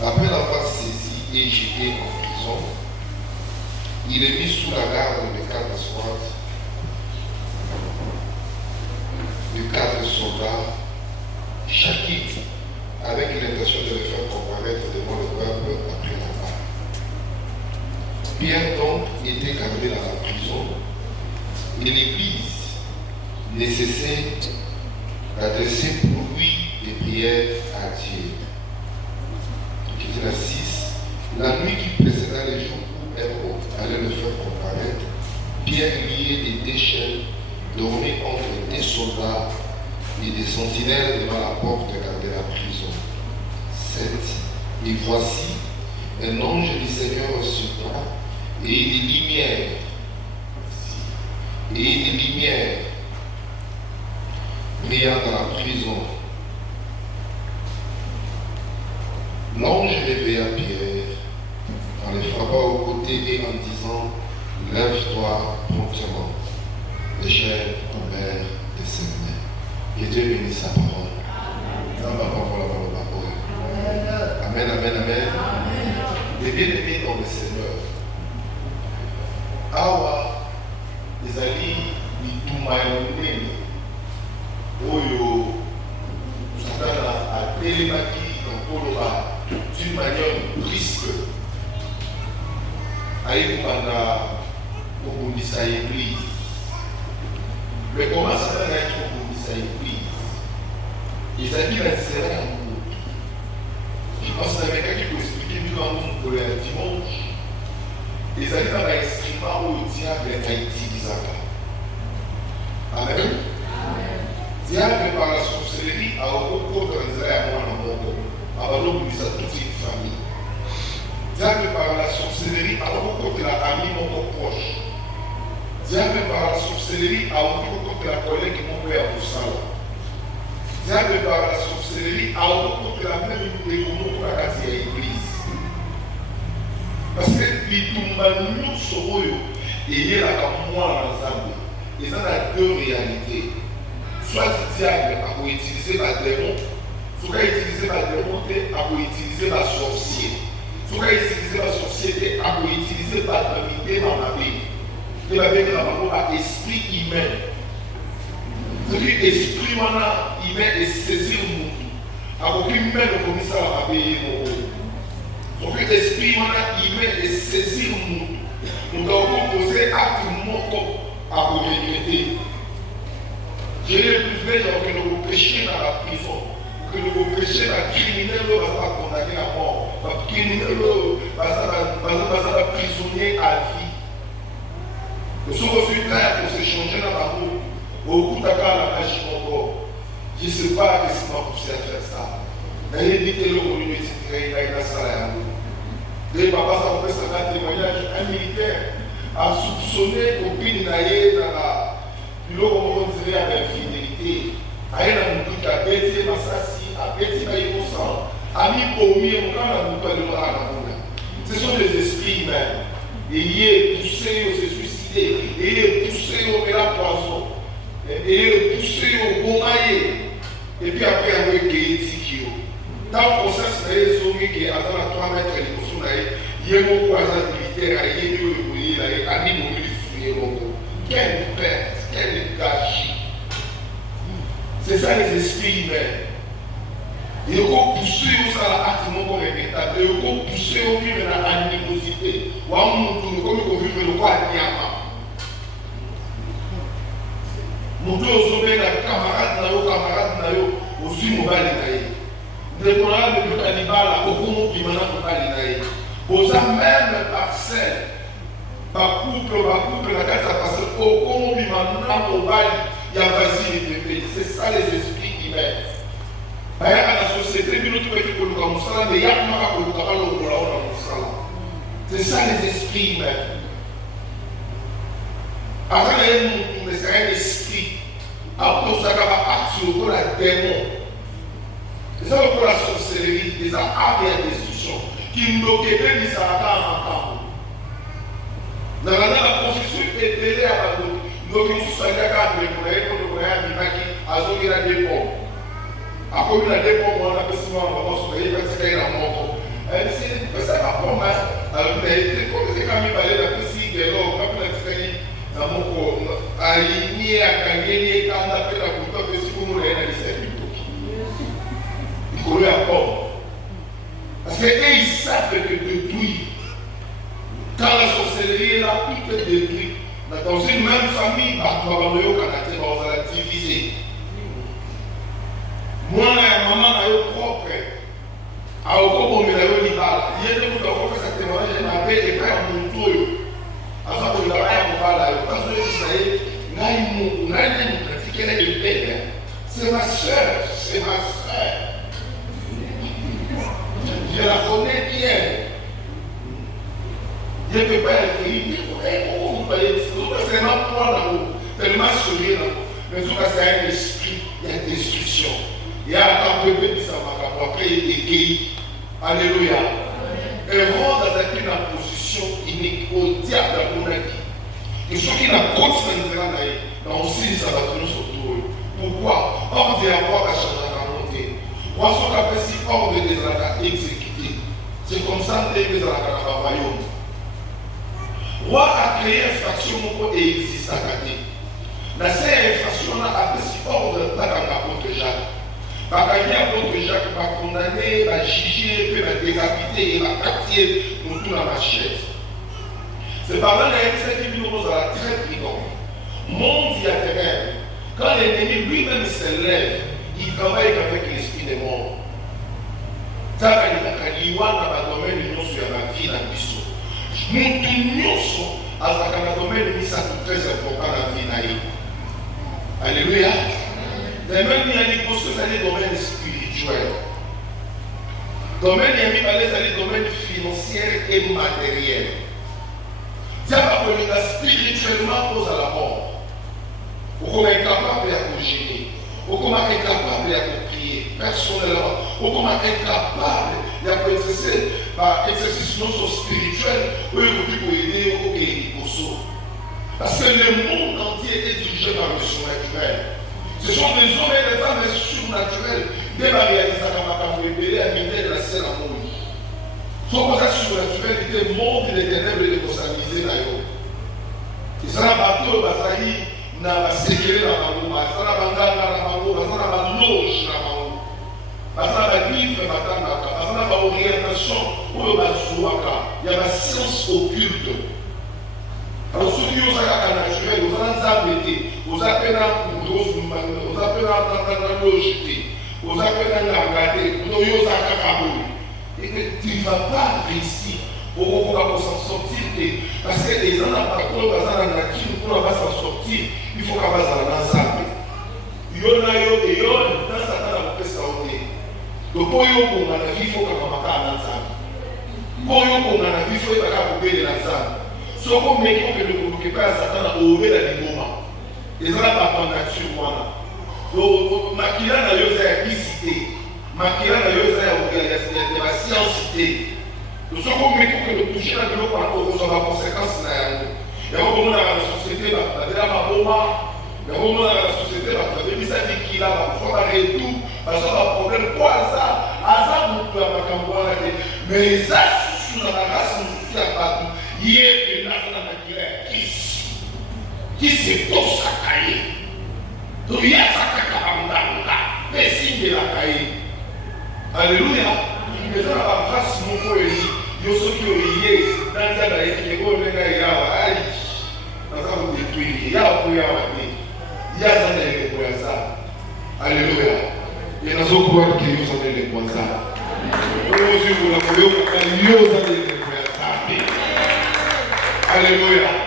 Après l'avoir saisi et jeté en prison, il est mis sous la garde de 4 soldats, chacun avec l'intention de le faire comparaître devant le peuple après la mort. Pierre donc était gardé dans la prison et l'Église ne cessait d'adresser pour lui des prières à Dieu. C'était la 6. La nuit qui précéda les jours où Hérode allait le faire comparaître, Pierre lié des déchets dormait entre des soldats et des sentinelles devant la porte de la prison. 7. Et voici, un ange du Seigneur surgit et des lumières brillant dans la prison. L'ange réveilla Pierre en le frappant au côté et en disant: lève-toi promptement. Les chaînes tombèrent de ses mains. Que Dieu bénisse sa parole. Amen, amen, amen. Les bien-aimés dans le Seigneur. Awa, les alliés, ils toumaïonnent. Oyo, Satana a télémati dans Poloba d'une manière brusque. Aïe, pendant au bout de sa église. Mais comment Satana a été au bout de sa église? Ils ont dit la serré en bout. Je pense que c'est quelqu'un qui peut expliquer mieux dans le monde pour le dimanche. Ils ont dit dans l'instrument où le diable a utilisé. Amen. Diable par la sorcellerie a beaucoup organisé à moi dans mon corps. Alors nous disons toute une famille. Diable par la sorcellerie a beaucoup de la famille mon proche. Diable par la sorcellerie a beaucoup de la collègue qui m'ont fait à Boussala. Diable par la sorcellerie a beaucoup de la même économie pour la case de l'église. Parce que les tombes sont et il y a la moi ensemble. Et ça a deux réalités. Soit le diable a utilisé la démon, soit utiliser la démon a utilisé la sorcier, soit utiliser la société a utilisé la divinité dans la vie. Et la vie de la parole a esprit humain. C'est-à-dire esprit humain est saisi au monde. A aucun humain ne connaît ça à payer mon monde. Donc l'esprit humain est saisi au monde. Nous devons poser acte montant à vous regretter. J'ai le privilège que nous péchions dans la prison, que nous péchions dans le criminel qui va condamner à mort, le criminel qui va prisonnier à vie. Nous sommes aussi prêts pour se changer dans l'amour. Au coup d'accord la pêche encore. Je ne sais pas ce qui m'a poussé à faire ça. Mais évitez-le pour l'université, il a une salle à nous. Les papas ont fait un témoignage, un militaire a soupçonné au pays dans la. Biloko dirait avec fidélité. Aïe na mutu ka beti masasi, a beti na innocent, ami pomi on quand la mutu de la mona. Ce sont des esprits humains. Et il est poussé au se suicider, et il est poussé au mettre la poison, et il est poussé au gomailler. Et puis après on va gagner tikio. Dans le process les hommes qui à dans 3 mètres de position là, il y a mon voisin militaire, il y a le police là, ami mon militaire. Quel père, quel gâchis. C'est ça les esprits humains. Il faut pousser au activement comme un il faut pousser au vivre dans l'animosité. Ou à mon tour, comme il faut vivre le quoi à Niama. Mon tour, aux hommes, camarades, aussi mobile. Dès qu'on a le cannibale, au comment qui maintenant mobile. Aux même parcelle. Ma couple, la carte a passé au comment il m'a mobile, il y a facile. C'est ça les esprits humains. À la société, nous devons être comme ça, mais il y a c'est ça les esprits humains. Avant de c'est un esprit. Après, ça va actionner pour la démon. C'est ça pour la sorcellerie, des arts et des destructions. Qui nous occupent des arts dans la constitution est télé à la route. Nous avons tous un gars qui a joué à des ponts. Après, il a des ponts, on a fait souvent, on va se faire la mort. Yéli et Kanda, Pena Kouta, mais si vous voulez, il s'est plutôt. Il connaît à bord. Parce qu'ils savent que depuis, quand la sorcellerie est là, tout est détruit. Dans une même famille, on va la diviser. Moi, la maman a eu propre. A au cours de la vie, il y a des gens qui ont fait ce témoignage, je m'appelle et frère mon tour. Avant que je n'aille pas là, parce que ça y est, c'est ma soeur, c'est ma soeur. Je la connais bien. Je ne peux pas être dit, c'est tellement point là-haut, tellement sourire là-haut. Mais tout ça, c'est un esprit, il y a destruction. Il y a un bébé qui s'en va après, il est guéri. Alléluia. Hérode a été dans la position unique au diable de mon avis. Et ceux qui n'ont pas de dans aussi ça va tourner sur tout. Pourquoi? Ordre de avoir à changer la monter. Poisson qu'après si ordre des à exécuter. C'est comme ça que les à la royaume. Roi a créé une fraction et existe à côté. La seule infraction a appris si ordre d'attaque contre Jacques. Par contre, contre Jacques va condamner, va juger, va décapiter et va capter pour tout la machette. C'est par là que qui nous à la traite brigand. Mondial, quand l'ennemi lui-même se lève, il travaille avec l'esprit des morts. Ça il y a un domaine sur la vie dans l'histoire. Nous tous à ce domaine qui est très important dans la vie. Alléluia. Mais même il y a des postes dans les domaines spirituels. Domaine il y a des domaines financiers et matériels. Diable spirituellement cause à la mort. Ou est incapable à gérer. Ou est incapable à prier personnellement. Ou est incapable à exercer par exercice non spirituel ou pour aider au pays. Parce que le monde entier est dirigé par le surnaturel. Ce sont des hommes et des femmes surnaturels. Des barrières qui sont révélées à l'unité de la scène en monde. Son côté surnaturel était monde des ténèbres et de consamiser là. Et ça n'a pas tout, parce qu'il n'a pas sécuré dans la main, ça n'a pas gagné dans la main, ça n'a pas loge dans la main, ça n'a pas livre dans la main, ça n'a pas orientation pour le bazouaka. Il y a la science occulte. Alors ceux qui ont un naturel, vous en avez vous appelez à vous appelez à loger, vous appelez à regarder, vous avez un et que tu ne vas pas réussir pour s'en sortir. Parce que les gens n'ont pas trop dans la nature pour s'en sortir. Il faut qu'on va dans l'ensemble. Il y en a et il y a dans sa tête à vous faire. Donc pour y avoir il faut qu'on va dans l'ensemble. Pour y avoir il faut qu'on va dans l'ensemble. Ce qu'on met que le groupe pas à Satan au ouvert la moment. Les gens n'ont pas de nature. Donc Makila n'a eu à visiter. Makila n'a eu à la science. Donc ce qu'on met que le toucher la gueule par rapport aux conséquences. Il y a un moment dans la société, il y a un moment dans la société, il y a un moment tout, parce qu'on a un problème. Quoi ça vous pouvez avoir mais ça, sur la race, nous fait pas tout. Il y a une qui s'est tous saccagé. Donc il y a ça mais signe de la caille. Alléluia. Mais ça n'a pas grâce mon corps. Il y a ceux qui ont lié dans la vie qui est bon, il y a un détruire. Il y a un peu il y a ça. Alléluia. Il y a un autre qui nous a les points ça. Alléluia.